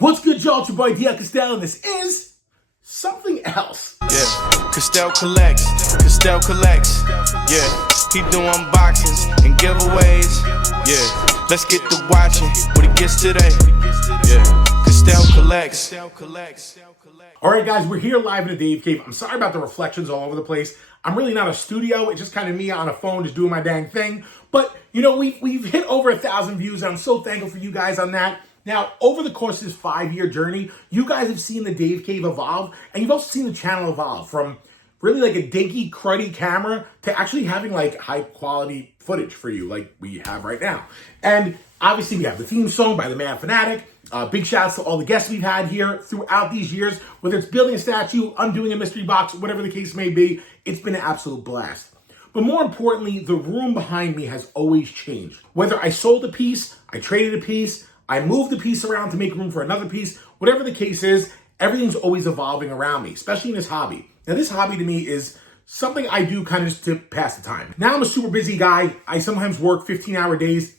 What's good, y'all? It's your boy DL Castell, and this is something else. Yeah, Castell collects, Castell collects. Yeah, he do unboxings and giveaways. Yeah, let's get to watching what he gets today. Yeah, Castell collects. All right, guys, we're here live in the Dave Cave. I'm sorry about the reflections all over the place. I'm really not a studio. It's just kind of me on a phone just doing my dang thing. But, you know, we've hit over 1,000 views, and I'm so thankful for you guys on that. Now, over the course of this 5-year journey, you guys have seen the Dave Cave evolve, and you've also seen the channel evolve from really like a dinky, cruddy camera to actually having like high quality footage for you like we have right now. And obviously we have the theme song by the Mad Fanatic. Big shouts to all the guests we've had here throughout these years, whether it's building a statue, undoing a mystery box, whatever the case may be. It's been an absolute blast. But more importantly, the room behind me has always changed. Whether I sold a piece, I traded a piece, I moved a piece around to make room for another piece, whatever the case is, everything's always evolving around me, especially in this hobby. Now, this hobby to me is something I do kind of just to pass the time. Now, I'm a super busy guy. I sometimes work 15-hour days.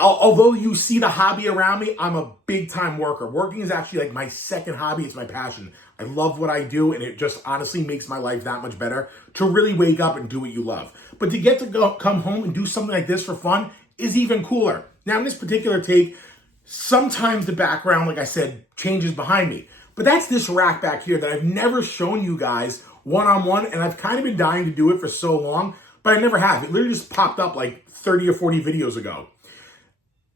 Although you see the hobby around me, I'm a big-time worker. Working is actually like my second hobby. It's my passion. I love what I do, and it just honestly makes my life that much better to really wake up and do what you love. But to get to come home and do something like this for fun is even cooler. Now, in this particular take, sometimes the background, like I said, changes behind me. But that's this rack back here that I've never shown you guys one-on-one, and I've kind of been dying to do it for so long, but I never have. It literally just popped up like 30 or 40 videos ago.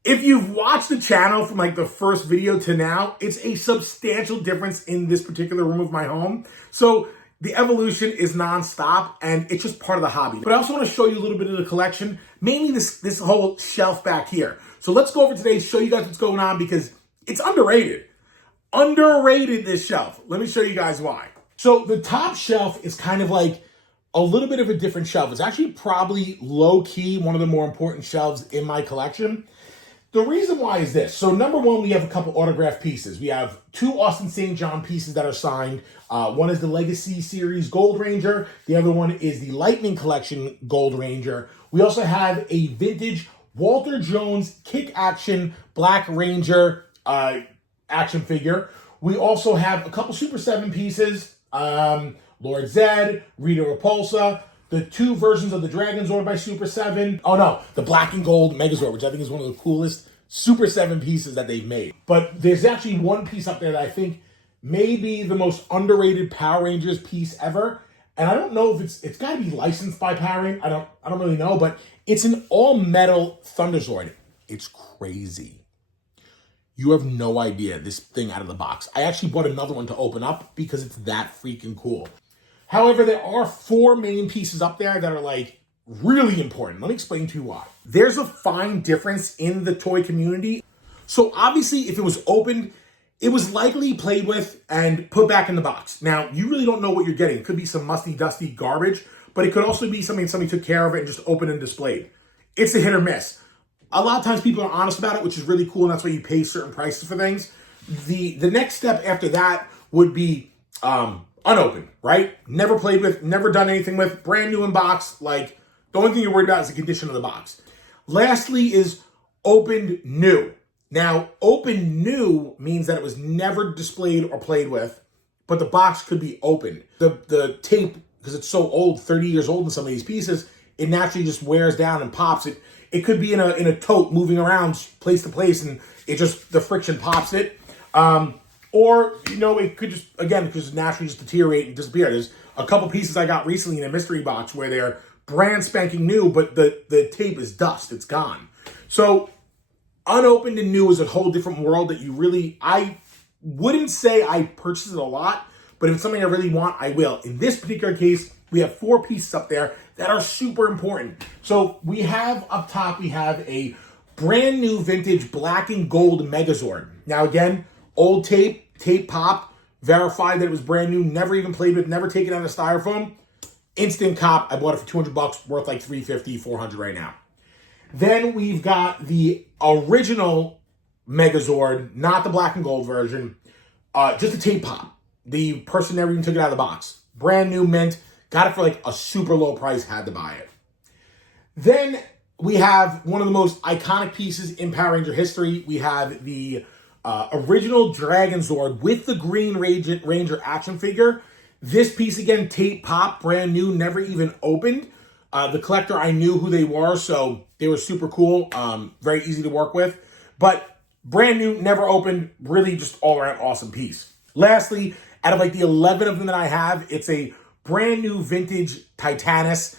If you've watched the channel from like the first video to now, it's a substantial difference in this particular room of my home. So the evolution is nonstop, and it's just part of the hobby. But I also want to show you a little bit of the collection, mainly this whole shelf back here. So let's go over today, show you guys what's going on, because it's underrated. Underrated, this shelf. Let me show you guys why. So the top shelf is kind of like a little bit of a different shelf. It's actually probably low-key one of the more important shelves in my collection. The reason why is this. So number one, we have a couple autographed pieces. We have 2 Austin St. John pieces that are signed. One is the Legacy Series Gold Ranger. The other one is the Lightning Collection Gold Ranger. We also have a vintage Walter Jones Kick Action Black Ranger action figure. We also have a couple Super 7 pieces. Lord Zed, Rita Repulsa, the 2 versions of the Dragon Zord by Super 7. Oh no, the black and gold Megazord, which I think is one of the coolest Super 7 pieces that they've made. But there's actually one piece up there that I think may be the most underrated Power Rangers piece ever. And I don't know if it's got to be licensed by Power Rangers. I don't really know, but it's an all-metal Thunderzord. It's crazy. You have no idea this thing out of the box. I actually bought another one to open up because it's that freaking cool. However, there are 4 main pieces up there that are like really important. Let me explain to you why. There's a fine difference in the toy community. So obviously, if it was opened, it was likely played with and put back in the box. Now, you really don't know what you're getting. It could be some musty, dusty garbage, but it could also be something somebody took care of it and just opened and displayed. It's a hit or miss. A lot of times people are honest about it, which is really cool, and that's why you pay certain prices for things. The next step after that would be unopened, right? Never played with, never done anything with, brand new in box. Like, the only thing you're worried about is the condition of the box. Lastly is opened new. Now, open new means that it was never displayed or played with, but the box could be opened. The tape, because it's so old, 30 years old in some of these pieces, it naturally just wears down and pops. It could be in a tote moving around place to place, and it just, the friction pops it. Or, you know, it could just, again, just naturally just deteriorate and disappear. There's a couple pieces I got recently in a mystery box where they're brand spanking new, but the tape is dust. It's gone. So unopened and new is a whole different world that you really, I wouldn't say I purchase it a lot, but if it's something I really want, I will. In this particular case, we have 4 pieces up there that are super important. So we have up top, we have a brand new vintage black and gold Megazord. Now again, old tape pop, verified that it was brand new, never even played with, never taken out of styrofoam. Instant cop. I bought it for $200, worth like $350, $400 right now. Then we've got the original Megazord, not the black and gold version, just a tape pop. The person never even took it out of the box. Brand new mint, got it for like a super low price, had to buy it. Then we have one of the most iconic pieces in Power Ranger history. We have the original Dragon Zord with the Green Ranger action figure. This piece, again, tape pop, brand new, never even opened. The collector, I knew who they were, so they were super cool, very easy to work with. But brand new, never opened, really just all around awesome piece. Lastly, out of like the 11 of them that I have, it's a brand new vintage Titanus.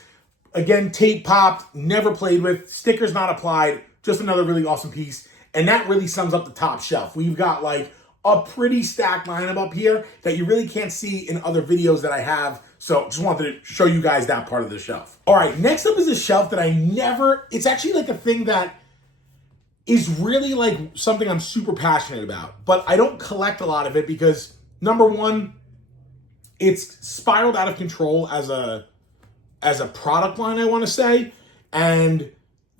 Again, tape popped, never played with, stickers not applied, just another really awesome piece. And that really sums up the top shelf. We've got like a pretty stacked lineup up here that you really can't see in other videos that I have. So just wanted to show you guys that part of the shelf. All right, next up is a shelf that it's actually like a thing that is really like something I'm super passionate about, but I don't collect a lot of it because number one, it's spiraled out of control as a product line, I want to say, and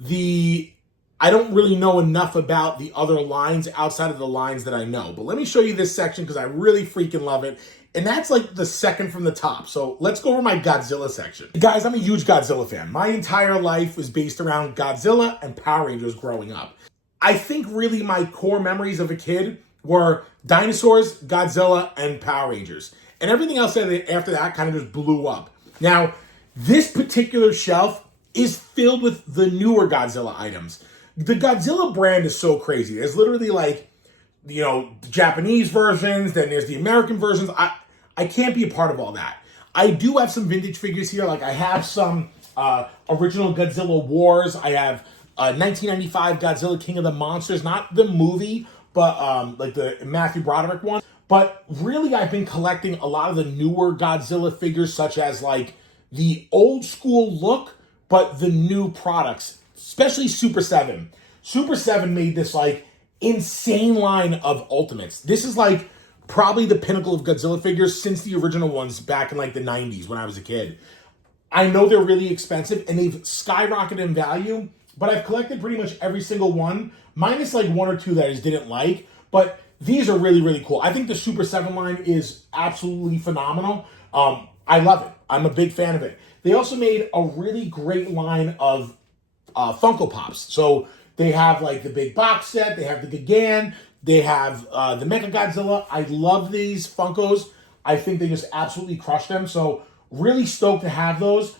I don't really know enough about the other lines outside of the lines that I know. But let me show you this section because I really freaking love it. And that's like the second from the top. So let's go over my Godzilla section. Guys, I'm a huge Godzilla fan. My entire life was based around Godzilla and Power Rangers growing up. I think really my core memories of a kid were dinosaurs, Godzilla, and Power Rangers. And everything else after that kind of just blew up. Now, this particular shelf is filled with the newer Godzilla items. The Godzilla brand is so crazy. There's literally like, you know, the Japanese versions, then there's the American versions. I can't be a part of all that. I do have some vintage figures here. Like I have some original Godzilla Wars. I have 1995 Godzilla King of the Monsters, not the movie, but like the Matthew Broderick one. But really, I've been collecting a lot of the newer Godzilla figures, such as like the old school look, but the new products, especially Super 7. Super 7 made this like insane line of Ultimates. This is like probably the pinnacle of Godzilla figures since the original ones back in like the 90s when I was a kid. I know they're really expensive and they've skyrocketed in value, but I've collected pretty much every single one, minus like one or two that I just didn't like, but these are really, really cool. I think the Super 7 line is absolutely phenomenal. I love it. I'm a big fan of it. They also made a really great line of Funko Pops. So they have like the big box set, they have the Gigan, they have the Mecha Godzilla. I love these Funkos. I think they just absolutely crush them. So really stoked to have those.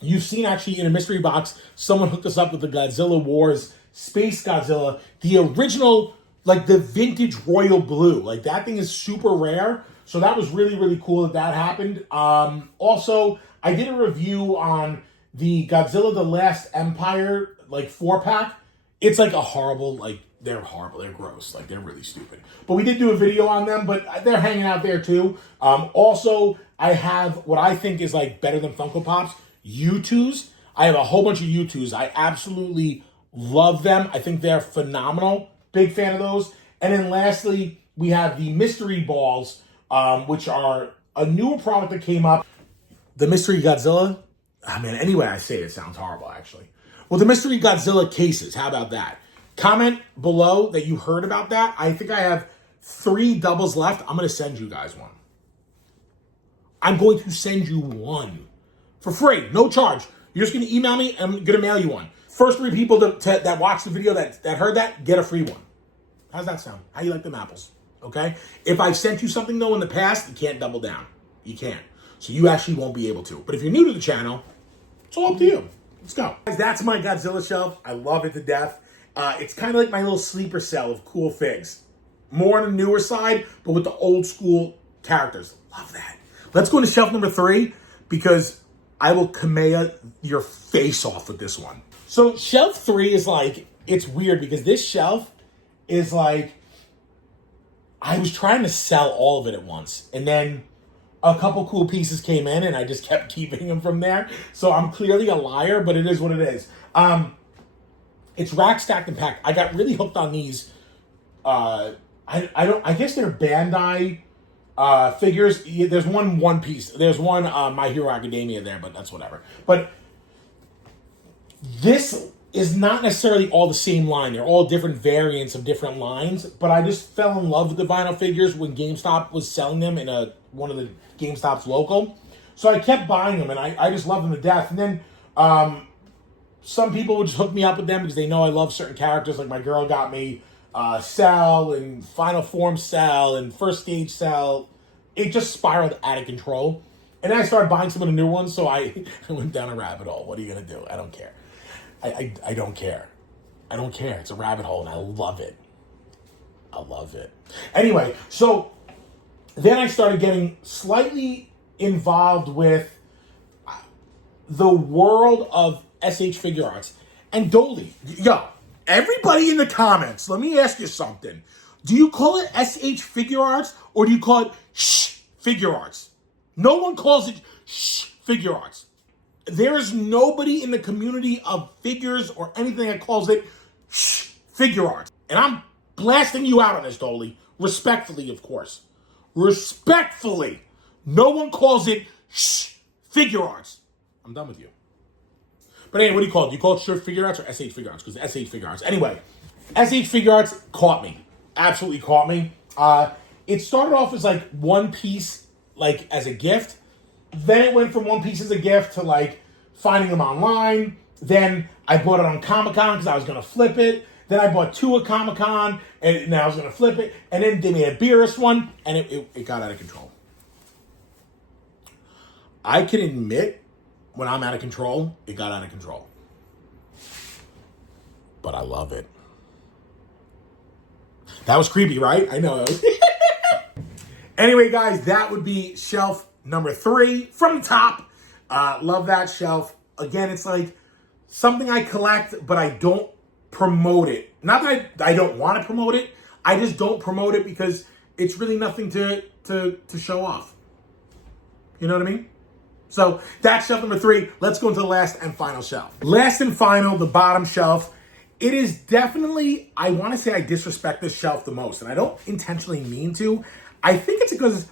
You've seen actually in a mystery box, someone hooked us up with the Godzilla Wars Space Godzilla, the original, like the vintage royal blue. Like that thing is super rare. So that was really, really cool that happened. Also, I did a review on the Godzilla The Last Empire, like 4-pack. It's like a horrible, like, they're horrible. They're gross. Like, they're really stupid. But we did do a video on them, but they're hanging out there too. Also, I have what I think is like better than Funko Pops, U2s. I have a whole bunch of U2s. I absolutely love them. I think they're phenomenal. Big fan of those. And then lastly, we have the mystery balls, which are a newer product that came up. The Mystery Godzilla. I mean, anyway I say it sounds horrible, actually. Well, the Mystery Godzilla cases. How about that? Comment below that you heard about that. I think I have 3 doubles left. I'm going to send you guys one. I'm going to send you one for free, no charge. You're just going to email me, and I'm going to mail you one. First 3 people that watched the video that heard that, get a free one. How's that sound? How you like them apples? Okay? If I've sent you something, though, in the past, you can't double down. You can't. So you actually won't be able to. But if you're new to the channel, it's all up to you. Let's go. Guys, that's my Godzilla shelf. I love it to death. It's kind of like my little sleeper cell of cool figs. More on the newer side, but with the old school characters. Love that. Let's go to shelf number 3 because I will Kamea your face off with this one. So shelf 3 is like, it's weird because this shelf is like, I was trying to sell all of it at once. And then a couple cool pieces came in and I just kept keeping them from there. So I'm clearly a liar, but it is what it is. It's rack, stacked, and packed. I got really hooked on these. I guess they're Bandai figures. There's one piece. There's one My Hero Academia there, but that's whatever. But this is not necessarily all the same line. They're all different variants of different lines, but I just fell in love with the vinyl figures when GameStop was selling them in one of the GameStop's local. So I kept buying them, and I just love them to death. And then some people would just hook me up with them because they know I love certain characters. Like my girl got me Cell and Final Form Cell and First Stage Cell. It just spiraled out of control. And then I started buying some of the new ones, so I went down a rabbit hole. What are you going to do? I don't care. I don't care. I don't care. It's a rabbit hole, and I love it. I love it. Anyway, so then I started getting slightly involved with the world of SH Figure Arts. And Dolly, yo, everybody in the comments, let me ask you something. Do you call it SH Figure Arts, or do you call it SH Figure Arts? No one calls it SH Figure Arts. There is nobody in the community of figures or anything that calls it SH Figure Arts. And I'm blasting you out on this, Dolly. Respectfully, of course. Respectfully. No one calls it SH Figure Arts. I'm done with you. But anyway, what do you call it? Do you call it SH Figure Arts or SH Figure Arts? Because SH Figure Arts. Anyway, SH Figure Arts caught me. Absolutely caught me. It started off as like one piece, like as a gift. Then it went from one piece as a gift to like finding them online. Then I bought it on Comic-Con because I was going to flip it. Then I bought two at Comic-Con and now I was going to flip it. And then they made a Beerus one and it got out of control. I can admit when I'm out of control, it got out of control. But I love it. That was creepy, right? I know. Anyway, guys, that would be shelf number 3 from the top. Love that shelf. Again, it's like something I collect, but I don't promote it. Not that I don't want to promote it. I just don't promote it because it's really nothing to show off. You know what I mean? So that's shelf number 3. Let's go into the last and final shelf. Last and final, the bottom shelf. It is definitely, I want to say I disrespect this shelf the most, and I don't intentionally mean to. I think it's because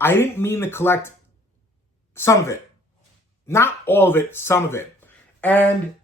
I didn't mean to collect some of it. Not all of it, some of it. And,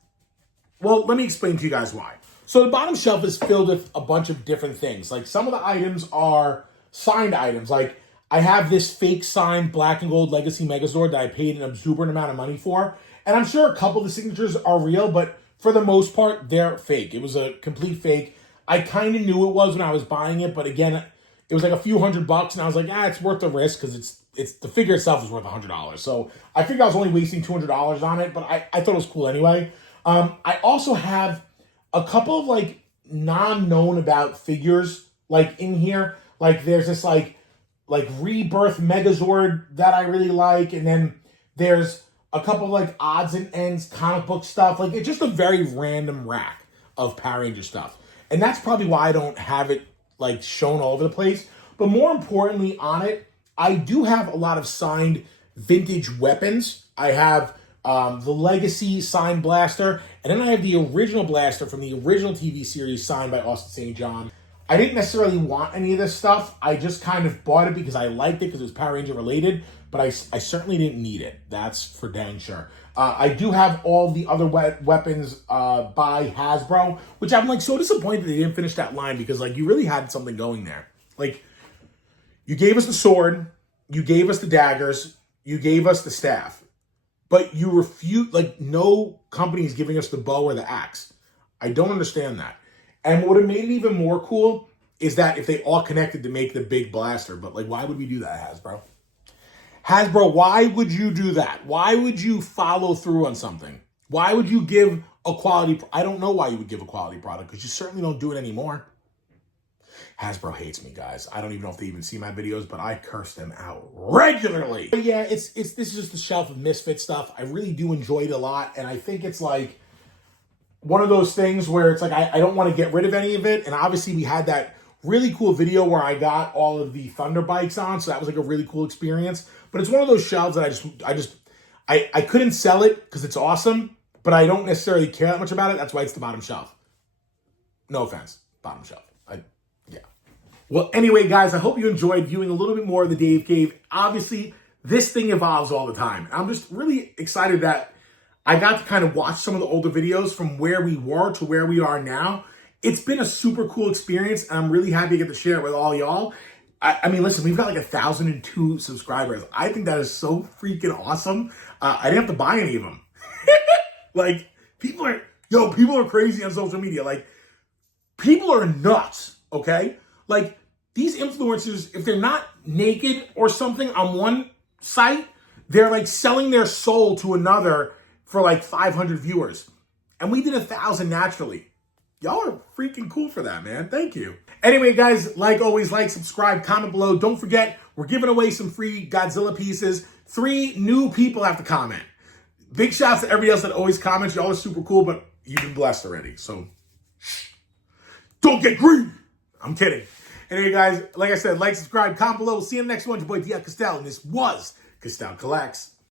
well, let me explain to you guys why. So the bottom shelf is filled with a bunch of different things. Like some of the items are signed items. Like I have this fake signed black and gold Legacy Megazord that I paid an exuberant amount of money for. And I'm sure a couple of the signatures are real, but for the most part, they're fake. It was a complete fake. I kind of knew it was when I was buying it, but again, it was like a few $100, and I was like, it's worth the risk because it's the figure itself is worth $100. So I figured I was only wasting $200 on it, but I thought it was cool anyway. I also have a couple of like non-known about figures like in here. Like there's this like Rebirth Megazord that I really like, and then there's a couple of like odds and ends comic book stuff. Like it's just a very random rack of Power Ranger stuff. And that's probably why I don't have it like shown all over the place. But more importantly on it, I do have a lot of signed vintage weapons. I have the Legacy signed blaster, and then I have the original blaster from the original TV series signed by Austin St. John. I didn't necessarily want any of this stuff. I just kind of bought it because I liked it because it was Power Ranger related, but I certainly didn't need it. That's for dang sure. I do have all the other weapons by Hasbro, which I'm like so disappointed they didn't finish that line because like you really had something going there. Like you gave us the sword, you gave us the daggers, you gave us the staff, but you refuse, like no company is giving us the bow or the axe. I don't understand that. And what would have made it even more cool is that if they all connected to make the big blaster, but like why would we do that, Hasbro? Hasbro, why would you do that? Why would you follow through on something? Why would you give a quality... I don't know why you would give a quality product because you certainly don't do it anymore. Hasbro hates me, guys. I don't even know if they even see my videos, but I curse them out regularly. But yeah, this is just the shelf of Misfit stuff. I really do enjoy it a lot, and I think it's like one of those things where it's like I don't want to get rid of any of it, and obviously we had that really cool video where I got all of the Thunder bikes on, so that was like a really cool experience. But it's one of those shelves that I couldn't sell it because it's awesome, but I don't necessarily care that much about it. That's why it's the bottom shelf. No offense, bottom shelf. Yeah. Well, anyway, guys, I hope you enjoyed viewing a little bit more of the Dave Cave. Obviously, this thing evolves all the time. I'm just really excited that I got to kind of watch some of the older videos from where we were to where we are now. It's been a super cool experience, and I'm really happy to get to share it with all y'all. I mean, listen, we've got like 1,002 subscribers. I think that is so freaking awesome. I didn't have to buy any of them. Like, People are crazy on social media. Like, people are nuts, okay? Like, these influencers, if they're not naked or something on one site, they're like selling their soul to another for like 500 viewers. And we did 1,000 naturally. Y'all are freaking cool for that, man. Thank you. Anyway, guys, like always, like, subscribe, comment below. Don't forget, we're giving away some free Godzilla pieces. 3 new people have to comment. Big shouts to everybody else that always comments. Y'all are super cool, but you've been blessed already. So, don't get greedy. I'm kidding. Anyway, guys, like I said, like, subscribe, comment below. We'll see you in the next one. Your boy, DL Castell, and this was Castell Collects.